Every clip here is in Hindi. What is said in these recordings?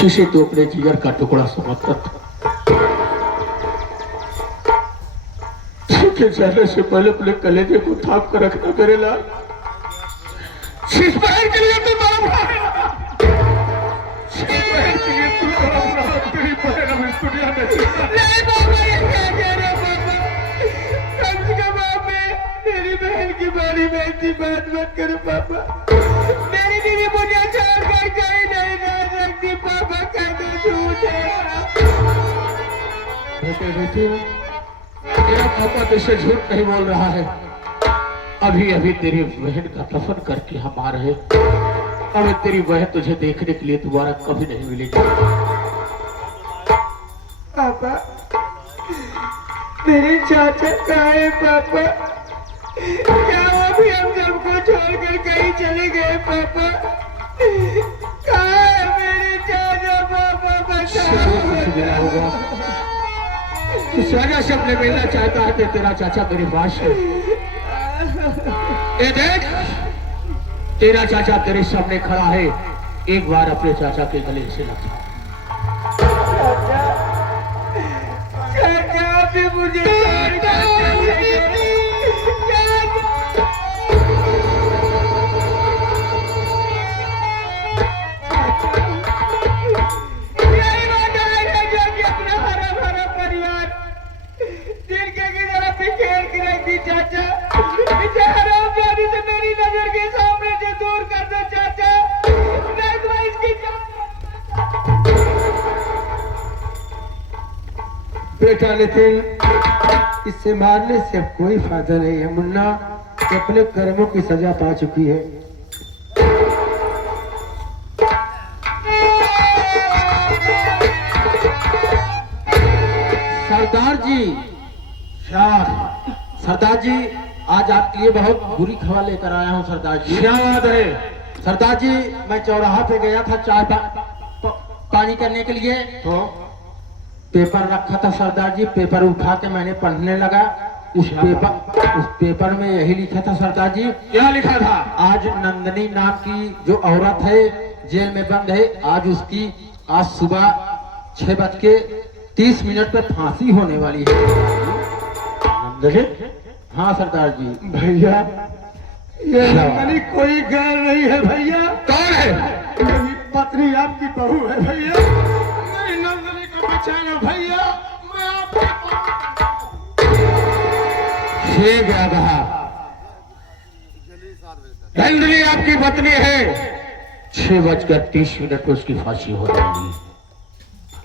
जिसे तो अपने जिगर का टुकड़ा समझता था, जिसके जाने से पहले अपने कलेजे को थाप कर रखना मेरे लाल। जिस बहन के लिए तू तड़प रहा है, जिस बहन के लिए तू तड़प रहा है, तेरी बहन अब इस दुनिया में नहीं। बाबा ये क्या कह रहे हो बाबा? कम से कम आप मेरी बहन की बारी में ऐसी बात मत करो पापा। मेरी बीवी मुझे छोड़कर कहीं नहीं रह सकती पापा, कह दो झूठ है। बेटे बेटी, तेरा पापा तुझसे झूठ नहीं बोल रहा है। अभी अभी तेरी बहन का दफन करके हम आ रहे, अब तेरी बहन तुझे देखने के लिए दोबारा कभी नहीं मिलेगी। पापा मेरे चाचा कहाँ है पापा? क्या अभी हम सबको छोड़कर कहीं चले गए पापा? कहाँ है मेरे चाचा पापा? बताओ होगा तो राजा से अपने मिलना चाहता है तो तेरा चाचा मेरे पास है। ए देख, तेरा चाचा तेरे सामने खड़ा है, एक बार अपने चाचा के गले से लग जा। चाचा भी मुझे चाचा से मेरी नजर के सामने से दूर कर दो चाचा, नहीं तो इसकी बेटा नितिन, इससे मारने से अब कोई फायदा नहीं है। मुन्ना अपने कर्मों की सजा पा चुकी है। सरदार जी, सरदार जी, आज आपके लिए बहुत बुरी खबर लेकर आया हूँ सरदार जी। क्या बात है? सरदार जी, मैं चौराहा पे गया था चाय पानी करने के लिए, तो पेपर रखा था सरदार जी। पेपर उठा के मैंने पढ़ने लगा। उस पेपर में यही लिखा था सरदार जी। क्या लिखा था? आज नंदनी नाम की जो औरत है जेल में बंद है, आज उसकी आज सुबह 6:30 पे फांसी होने वाली है। नंदनी? हाँ सरदार जी। भैया ये नंदनी कोई गैर नहीं है भैया। कौन है? मेरी पत्नी आपकी बहू है भैया। मेरी नंदनी को बचाना भैया, मैं आपका क्या कहा? नंदनी आपकी पत्नी है, 6:30 पर उसकी फांसी हो जाएगी।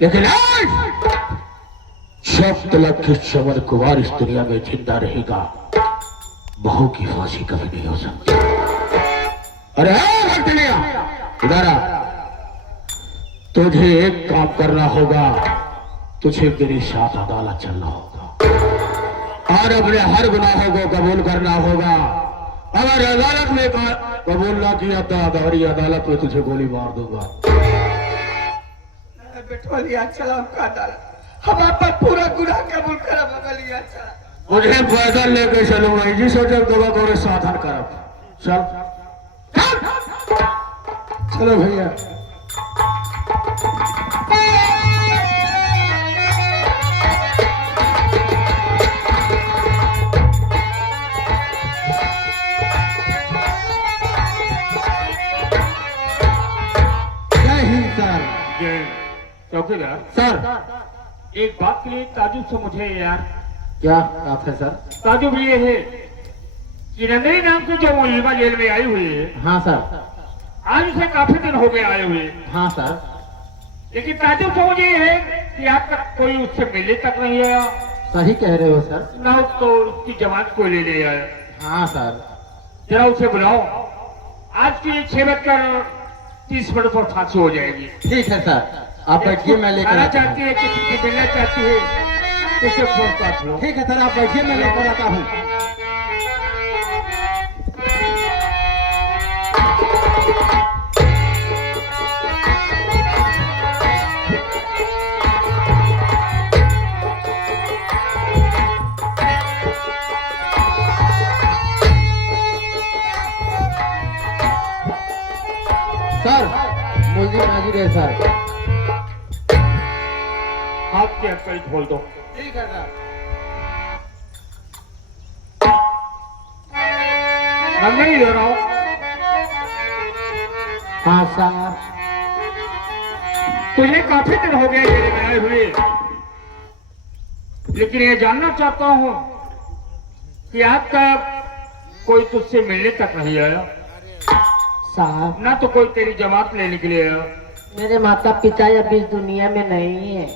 लेकिन आज जब तक चमन कुमार इस दुनिया में जिंदा रहेगा, बहू की फांसी कभी नहीं हो सकती। अरे इधर आ, तुझे एक काम करना होगा, तुझे मेरे साथ अदालत चलना होगा और अपने हर गुनाहों को कबूल करना होगा। अगर अदालत में कबूल ना किया तो हमारी अदालत में तुझे गोली मार दूंगा। बेटोलिया सलाम का अदालत, हम आप पर पूरा गुनाह कबूल करा बगलिया सलाम। मुझे पैदल लेके चलूंगा, इसी सोचे दवा को साधन करब। चल चलो भैया। जय हिंद सर। चौकीदार सर, एक बात के लिए ताजुब से मुझे यार। क्या बात है सर? ताजुब ये है कि नंदनी नाम की जो मुलजिमा जेल में आई हुई है, हाँ सर। आज उसे काफी दिन हो गए आए हुए, हाँ सर। लेकिन ताजुब से मुझे ये है कि आज तक कोई उससे मिलने तक नहीं आया, सही कह रहे हो सर। ना तो उसकी जमानत कोई ले आया। हाँ सर। जरा उसे बुलाओ, आज की 6:30 पर फांसी हो जाएगी। ठीक है सर, आप बैठिए, मैं लेकर आना आता हूँ। चाहती है, किसी से मिलना चाहती है, उसे फोन कर लो। ठीक है सर, आप बैठिए, मैं लेकर आता हूँ। सर, मुलजिम हाजिर है सर। हाथ की हथकड़ी खोल दो। ठीक है साहब। मैं नहीं ले रहा हूँ। हाँ साहब। तुझे काफी दिन हो गए मेरे में आए हुए, लेकिन ये जानना चाहता हूँ कि आज तक कोई तुझसे मिलने तक नहीं आया, साहब ना तो कोई तेरी जमात लेने के लिए आया। मेरे माता पिता अब इस दुनिया में नहीं है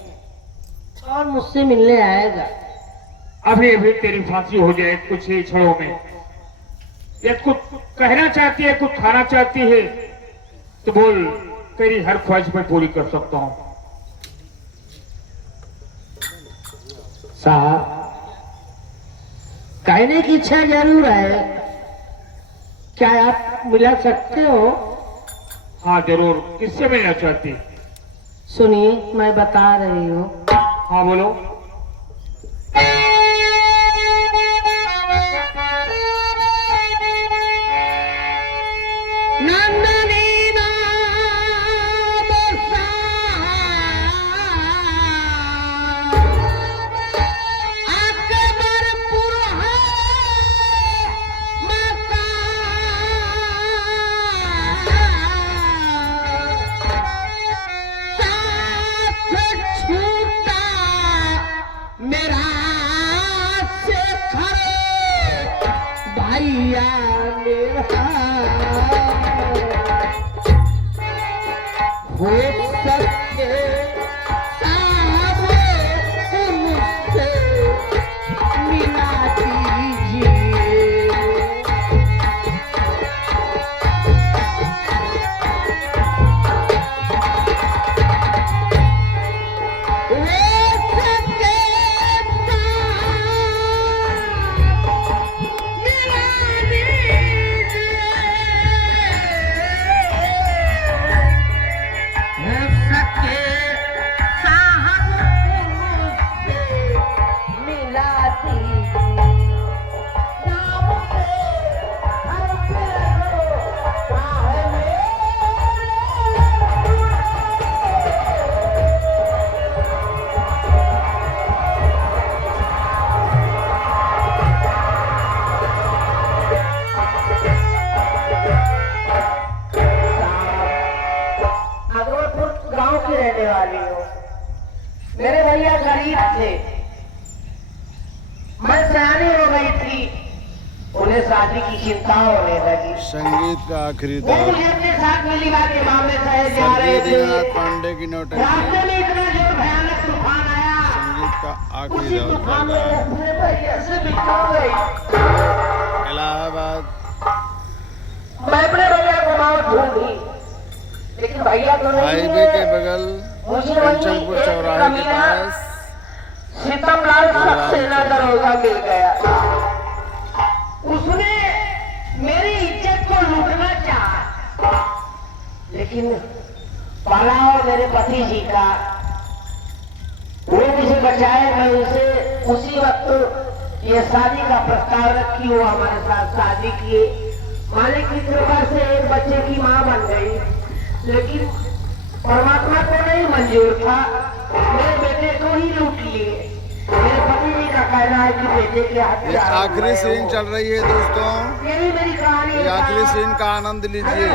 और मुझसे मिलने आएगा। अभी अभी तेरी फांसी हो जाए कुछ ही क्षणों में। ये कुछ कहना चाहती है, कुछ खाना चाहती है तो बोल, तेरी हर ख्वाहिश मैं पूरी कर सकता हूँ। साहब कहने की इच्छा जरूर है, क्या आप मिला सकते हो? हाँ जरूर, किससे मिलना चाहती? सुनिए मैं बता रही हूँ। हाँ बोलो। नंदनी नाम अकबरपुर है साथ छूटा मेरा से खरे भैया मेरा हो सके साहब उनसे मिला दीजिए। गांव की रहने वाली हूँ। मेरे भैया गरीब थे, मैं सयानी हो गई थी, उन्हें शादी की चिंता होने लगी। संगीत का आखिरी वो दौर। मुझे अपने साथ मिली बात के मामले शहर जा रहे थे। दीनानाथ पांडे की नोटंकी। रास्ते में इतना जोर भयानक तूफान आया, संगीत का आखिरी उसी दौर तूफान चल में रहा है। अपने भैया से बिछड़ गई। इलाहाबाद मैं अपने भैया को बहुत ढूंढी, लेकिन भैया तो नहीं हाईवे के मिले। बगल मुझे कंचनपुर वहीं चौराहे के कमीना पास सीतमलाल सक्सेना दरोगा मिल गया। उसने मेरी इज्जत को लूटना चाहा, लेकिन पलाव मेरे पति जी का, वो मुझे बचाए। मैं उसे उसी वक्त ये शादी का प्रस्ताव रखी, वो हमारे साथ शादी किए। मालिक की कृपा से एक बच्चे की मां बन गई, लेकिन परमात्मा को नहीं मंजूर था, मेरे बेटे को ही लूट लिए। मेरे पति जी का कहना है कि बेटे के हाथ ये आखिरी सीन चल रही है दोस्तों। यही मेरी कहानी ये आखिरी सीन का आनंद लीजिए।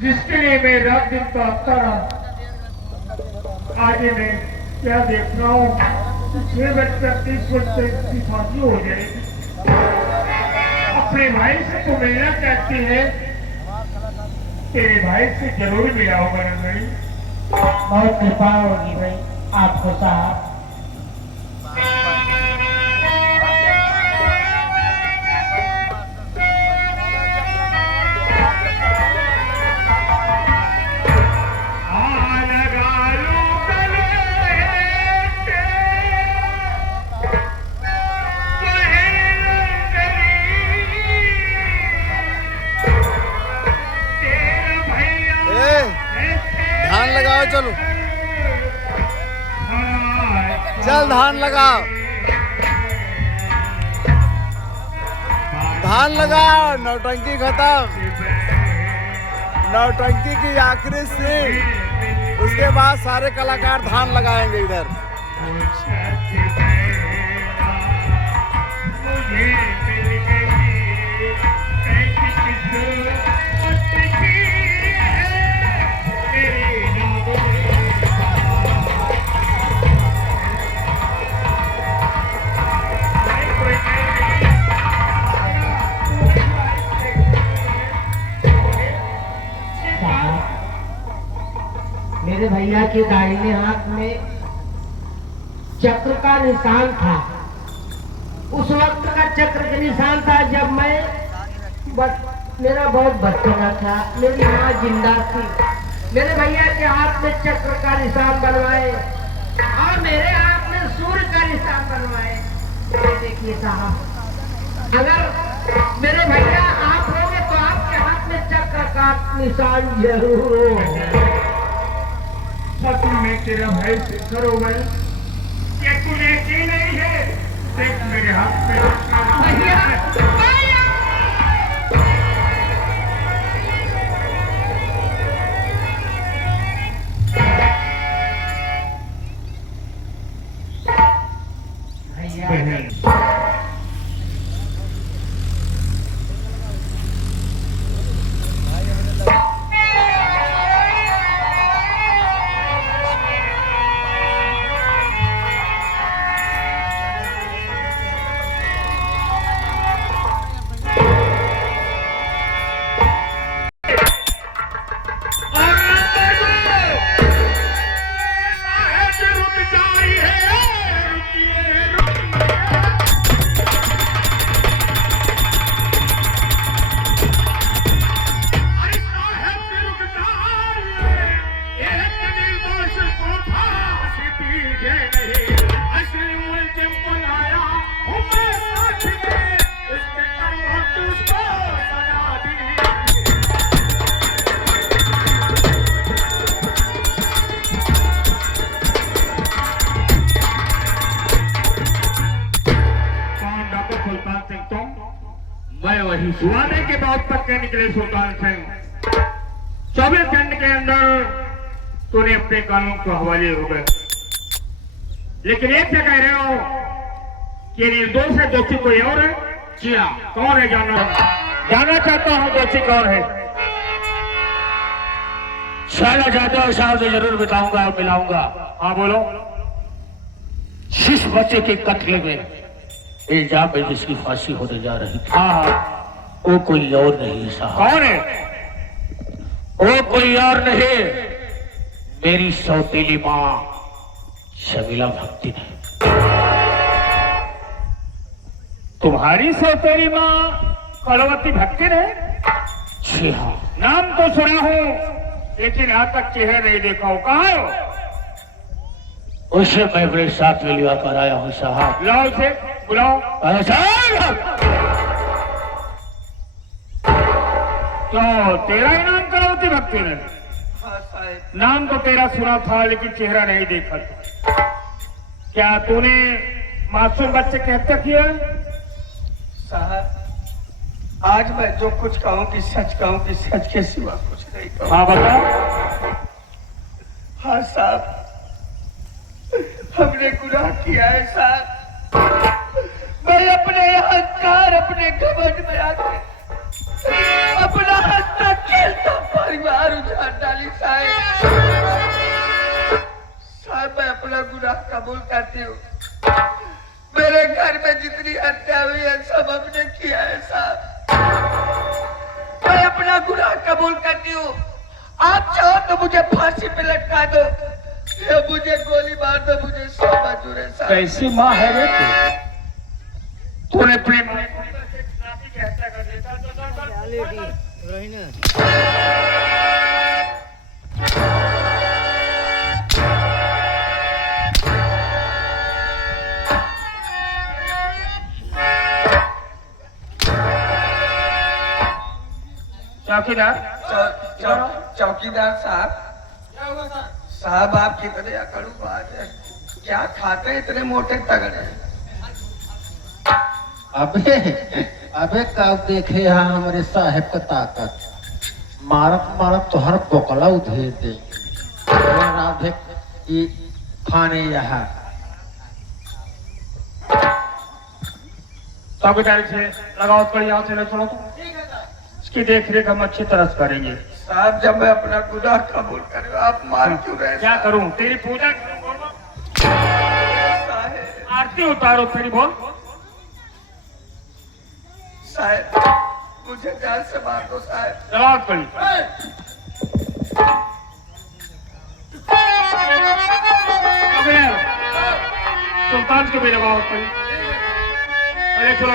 जिसके लिए मैं रात दिन तड़पता रहा, आगे मैं क्या देख रहा हूँ, 6 बजकर 30 मिनट इसकी फांसी हो जाएगी। अपने भाई से तो मिलना चाहती है, तेरे भाई से जरूर मिला होगा नंदनी। बहुत कृपा होगी भाई आपको साहब। धान लगाओ, चलो चल धान लगाओ, धान लगाओ। नौटंकी खत्म। नौटंकी की आखिरी सीन उसके बाद सारे कलाकार धान लगाएंगे इधर। मेरे भैया के दाहिने हाथ में चक्र का निशान था। उस वक्त का चक्र का निशान था जब मेरा बहुत बचपना था, मेरी माँ जिंदा थी। मेरे भैया के हाथ में चक्र का निशान बनवाए और मेरे हाथ में सूर्य का निशान बनवाए। देखिए साहब, अगर मेरे भैया आप होंगे तो आपके हाथ में चक्र का निशान जरूर हो। सच में तेरा भाई सिद्धर हो गए, ये तूने की नहीं है। देख मेरे हाथ में भैया सुहाने के बाद पक्के निकले सुल्तान सिंह। 24 घंटे के अंदर तूने अपने कानून को हवाले हो गए, लेकिन एक क्या कह रहे हो कि निर्दोष है, दोषी कोई और है? जी हाँ, कौन है? जानना चाहता हूँ दोषी कौन है। शाला जादव साहब से जरूर बताऊंगा और मिलाऊंगा। हाँ बोलो। जिस बच्चे के कत्ल में इल्जाम में जिसकी फांसी होने जा रही थी, हाँ वो कोई और नहीं साहब। कौन है? वो कोई और नहीं, मेरी सौतेली माँ शमीला भक्ति ने। तुम्हारी सौतेली माँ कलवती भक्ति ने? जी हाँ। नाम तो सुना हूँ, लेकिन आज तक चेहरा नहीं देखा हो। कहाँ हो? उसे मैं अपने साथ में लिवा कर आया हूँ साहब। लाओ उसे, बुलाओ। तो तेरा ही नाम कलवती भक्ति ने? नाम तो तेरा सुना था, लेकिन चेहरा नहीं देखा था। क्या तूने मासूम बच्चे की हत्या किया? साहब, आज मैं जो कुछ कहूँ कि सच कहूँ कि सच के सिवा कुछ नहीं कहूँ। हाँ बताओ। हाँ साहब, हमने गुनाह किया है साहब। मैं अपने अहंकार, अपने घमंड में आके अपना हंसता खेलता परिवार उजाड़ डाली साहब। साहब, मैं अपना गुनाह कबूल करती हूँ। मेरे घर में जितनी हत्या हुई है सब हमने किया है साहब। मैं अपना गुनाह कबूल करती हूँ। आप चाहो तो मुझे फांसी पे लटका दो या मुझे गोली मार दो, मुझे सब मंजूर है साहब। कैसी माँ है रे तू? तूने अपनी माँ की हत्या कर देता तो चौकीदार। चौकीदार साहब, साहब आप कितने अकड़ू बात है। क्या खाते हैं इतने मोटे तगड़े? अबे अबे कब देखे यहाँ हमारे साहेब का ताकत। मारत मारत तो हर बोकला उधेर दे। अभी ये खाने यहाँ चौकीदारी से लगाओ कर यहाँ से ले चलो तो इसकी देख रेख हम अच्छी तरह से करेंगे। साहब जब मैं अपना गुनाह कबूल कर रहा हूं, आप मार क्यों रहे? क्या करूं? तेरी पूजा करूं? बोलो। साहेब आरती उतारो तेरी, बोल। साहेब मुझे जान से मार दो साहेब। लगाओ करी। सुल्तान के भी लगाओ करी। अरे चलो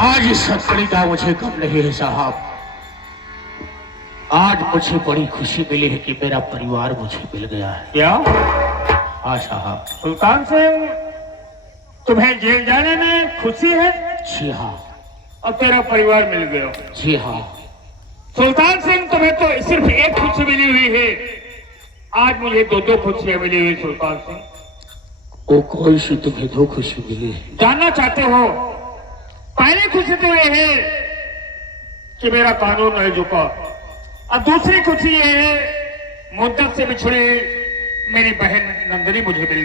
आज इस सत्कड़ी का मुझे गम नहीं है साहब। आज मुझे बड़ी खुशी मिली है कि मेरा परिवार मुझे मिल गया है। क्या? हाँ साहब। सुल्तान सिंह, तुम्हें जेल जाने में खुशी है? जी हाँ। और तेरा परिवार मिल गया? जी हाँ। सुल्तान सिंह, तुम्हें तो सिर्फ एक खुशी मिली हुई है, आज मुझे दो दो खुशियां मिली हुई। सुल्तान सिंह, वो कौन सी तुम्हें दो खुशी मिली है? जानना चाहते हो? पहली खुशी तो यह है कि मेरा कानून नहीं झुका, और दूसरी खुशी ये है मुद्दत से बिछड़ी मेरी बहन नंदिनी मुझे मिल